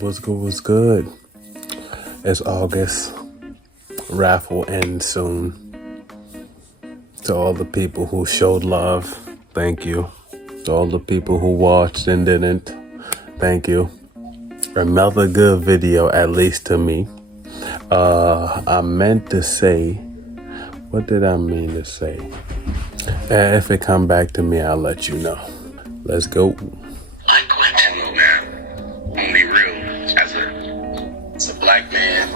What's good? What's good? It's August. Raffle ends soon. To all the people who showed love, thank you. To all the people who watched and didn't, thank you. Another good video, at least to me. I meant to say, what did I mean to say? If it come back to me, I'll let you know. Let's go. I know, man. I'm gonna be real. As a black man,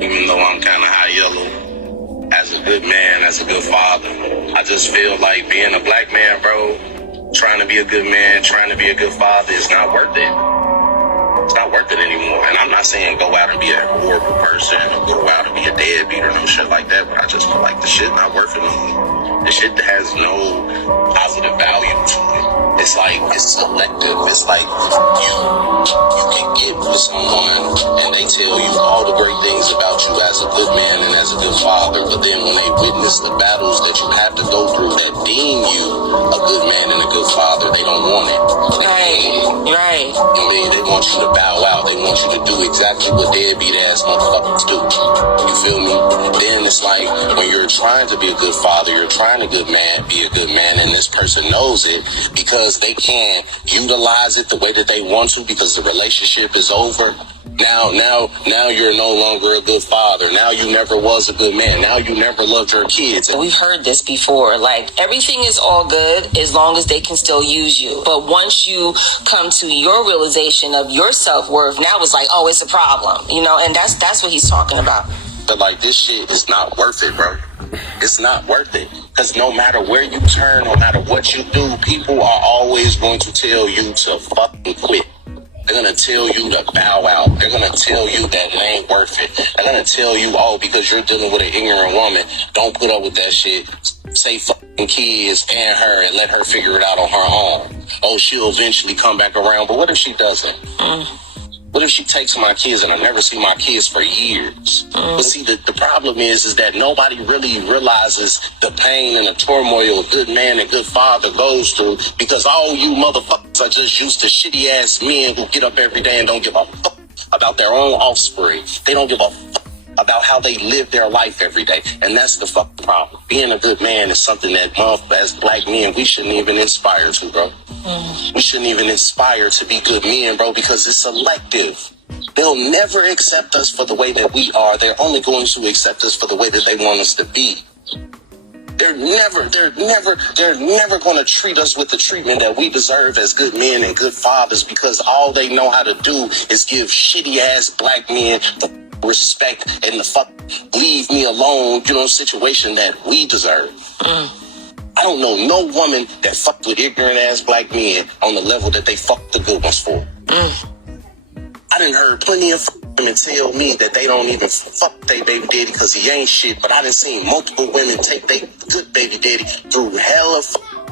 even though I'm kind of high yellow, as a good man, as a good father, I just feel like being a black man, bro, trying to be a good man, trying to be a good father is not worth it. It's not worth it anymore. And I'm not saying go out and be a horrible person or go out and be a deadbeat or no shit like that, but I just feel like the shit not worth it no more. The shit has no positive value to it. It's like, it's selective. It's like you can get with someone and they tell you all the great things about you as a good man and as a good father, but then when they witness the battles that you have to go through that deem you a good man and a good father, they don't want it. Right. They want you to bow out. They want you to do exactly what deadbeat ass motherfuckers do. You feel me? Then it's like when you're trying to be a good father, you're trying to be a good man, and this person knows it because they can't utilize it the way that they want to because the relationship is over. Now you're no longer a good father. Now you never was a good man. Now you never loved your kids. We've heard this before. Like, everything is all good as long as they can still use you. But once you come to your realization of your self-worth, now it's like, oh, it's a problem, and that's what he's talking about. But like, this shit is not worth it, bro. It's not worth it. Because no matter where you turn, no matter what you do, people are always going to tell you to fucking quit. They're going to tell you to bow out. They're going to tell you that it ain't worth it. They're going to tell you, oh, because you're dealing with an ignorant woman, don't put up with that shit. Say fucking kids and her and let her figure it out on her own. Oh, she'll eventually come back around. But what if she doesn't? What if she takes my kids and I never see my kids for years? But see, the problem is that nobody really realizes the pain and the turmoil a good man and good father goes through because all you motherfuckers are just used to shitty ass men who get up every day and don't give a fuck about their own offspring. They don't give a fuck about how they live their life every day. And that's the fucking problem. Being a good man is something that as black men, we shouldn't even inspire to, bro. We shouldn't even inspire to be good men, bro, because it's selective. They'll never accept us for the way that we are. They're only going to accept us for the way that they want us to be. They're never going to treat us with the treatment that we deserve as good men and good fathers because all they know how to do is give shitty ass black men the respect and the fuck leave me alone, situation that we deserve. I don't know no woman that fucked with ignorant ass black men on the level that they fucked the good ones for. I done heard plenty of women tell me that they don't even fuck their baby daddy because he ain't shit, but I done seen multiple women take their good baby daddy through hella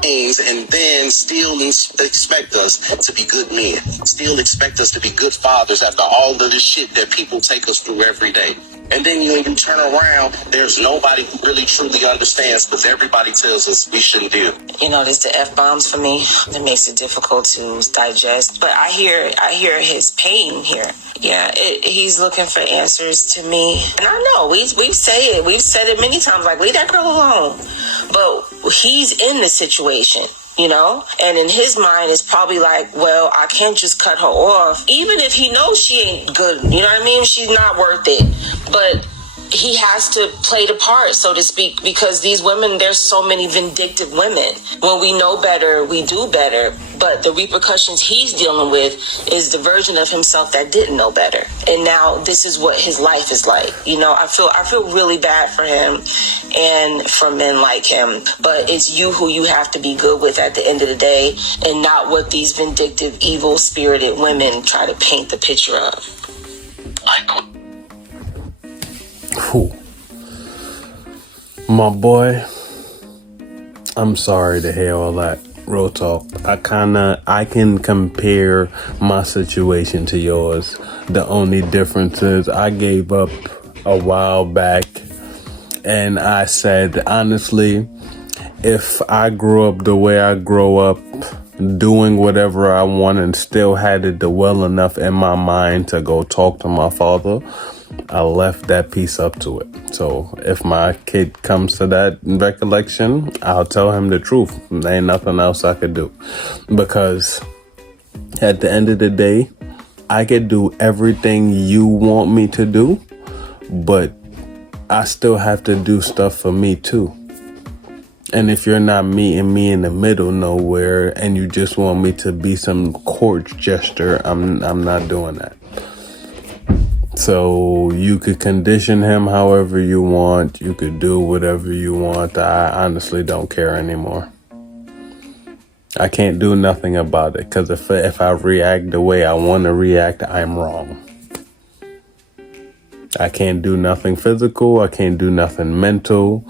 things and then still expect us to be good men, still expect us to be good fathers after all of this shit that people take us through every day. And then you turn around, there's nobody who really truly understands because everybody tells us we shouldn't do. There's the F-bombs for me. It makes it difficult to digest. But I hear his pain here. Yeah, he's looking for answers to me. And I know, we've said it many times, like, leave that girl alone. But he's in the situation. And in his mind, it's probably like, well, I can't just cut her off. Even if he knows she ain't good, she's not worth it. But he has to play the part, so to speak, because these women, there's so many vindictive women. When we know better, we do better. But the repercussions he's dealing with is the version of himself that didn't know better. And now this is what his life is like. I feel really bad for him and for men like him. But it's you who you have to be good with at the end of the day and not what these vindictive, evil-spirited women try to paint the picture of. Whew. My boy, I'm sorry to hear all that. Real talk. I can compare my situation to yours. The only difference is I gave up a while back and I said, honestly, if I grew up the way I grew up, doing whatever I want and still had it well enough in my mind to go talk to my father, I left that piece up to it. So if my kid comes to that recollection, I'll tell him the truth. There ain't nothing else I could do. Because at the end of the day, I could do everything you want me to do, but I still have to do stuff for me too. And if you're not meeting me in the middle nowhere and you just want me to be some court gesture, I'm not doing that. So you could condition him however you want. You could do whatever you want. I honestly don't care anymore. I can't do nothing about it because if I react the way I want to react, I'm wrong. I can't do nothing physical. I can't do nothing mental.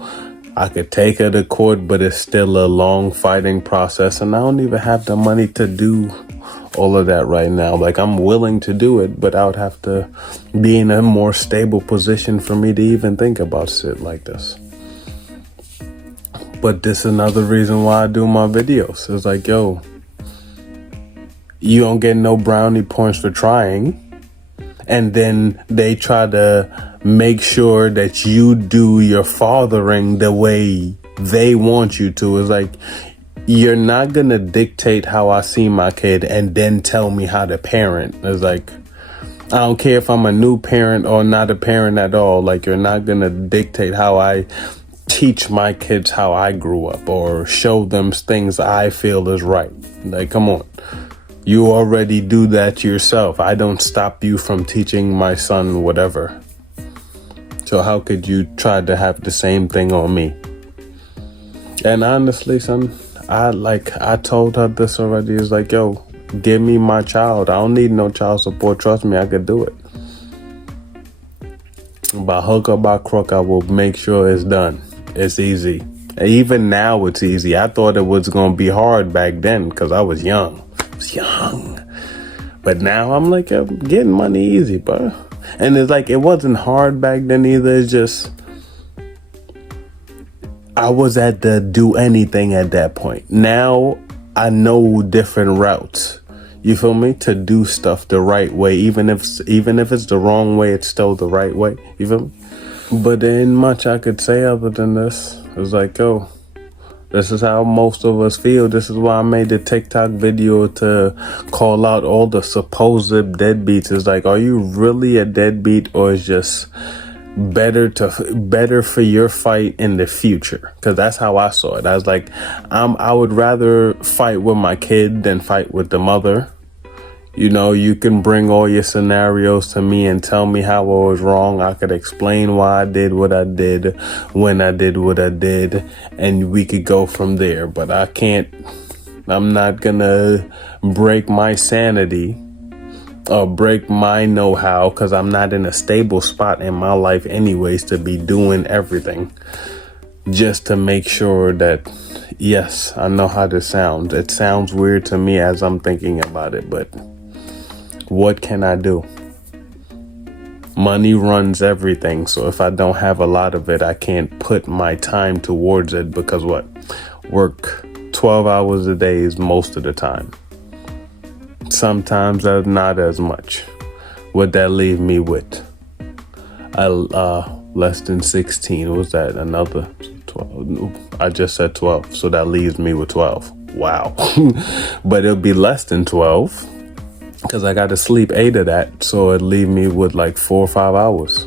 I could take her to court, but it's still a long fighting process. And I don't even have the money to do all of that right now. Like, I'm willing to do it, but I would have to be in a more stable position for me to even think about shit like this. But this is another reason why I do my videos. It's like, yo, you don't get no brownie points for trying. And then they try to make sure that you do your fathering the way they want you to. It's like, you're not going to dictate how I see my kid and then tell me how to parent. It's like, I don't care if I'm a new parent or not a parent at all. Like, you're not going to dictate how I teach my kids how I grew up or show them things I feel is right. Like, come on. You already do that yourself. I don't stop you from teaching my son whatever. So how could you try to have the same thing on me? And honestly, son, I told her this already. It's like, yo, give me my child. I don't need no child support. Trust me, I could do it. By hook or by crook, I will make sure it's done. It's easy. Even now, it's easy. I thought it was going to be hard back then because I was young. But now I'm like, I'm getting money easy, bro. And it's like, it wasn't hard back then either. It's just, I was at the do anything at that point. Now I know different routes. You feel me? To do stuff the right way. Even if it's the wrong way, it's still the right way. You feel me? But there ain't much I could say other than this. It's like, yo, this is how most of us feel. This is why I made the TikTok video to call out all the supposed deadbeats. It's like, are you really a deadbeat, or is just better for your fight in the future? Because that's how I saw it. I was like, I would rather fight with my kid than fight with the mother. You know, you can bring all your scenarios to me and tell me how I was wrong. I could explain why I did what I did, when I did what I did, and we could go from there. But I'm not gonna break my sanity or break my know-how, because I'm not in a stable spot in my life anyways to be doing everything just to make sure that, yes, I know how this sounds. It sounds weird to me as I'm thinking about it, but what can I do? Money runs everything. So if I don't have a lot of it, I can't put my time towards it, because what? Work 12 hours a day is most of the time. Sometimes that's not as much. What that leave me with? Less than 16. What was that? Another 12. I just said 12. So that leaves me with 12. Wow. But it'll be less than 12. Because I got to sleep 8 of that. So it leave me with like 4 or 5 hours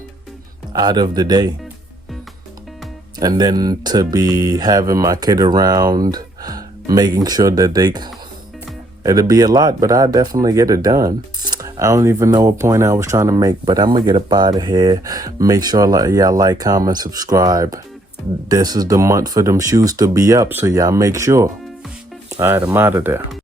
out of the day. And then to be having my kid around, making sure that it'll be a lot, but I definitely get it done. I don't even know what point I was trying to make, but I'm going to get up out of here. Make sure y'all like, comment, subscribe. This is the month for them shoes to be up. So y'all make sure. All right, I'm out of there.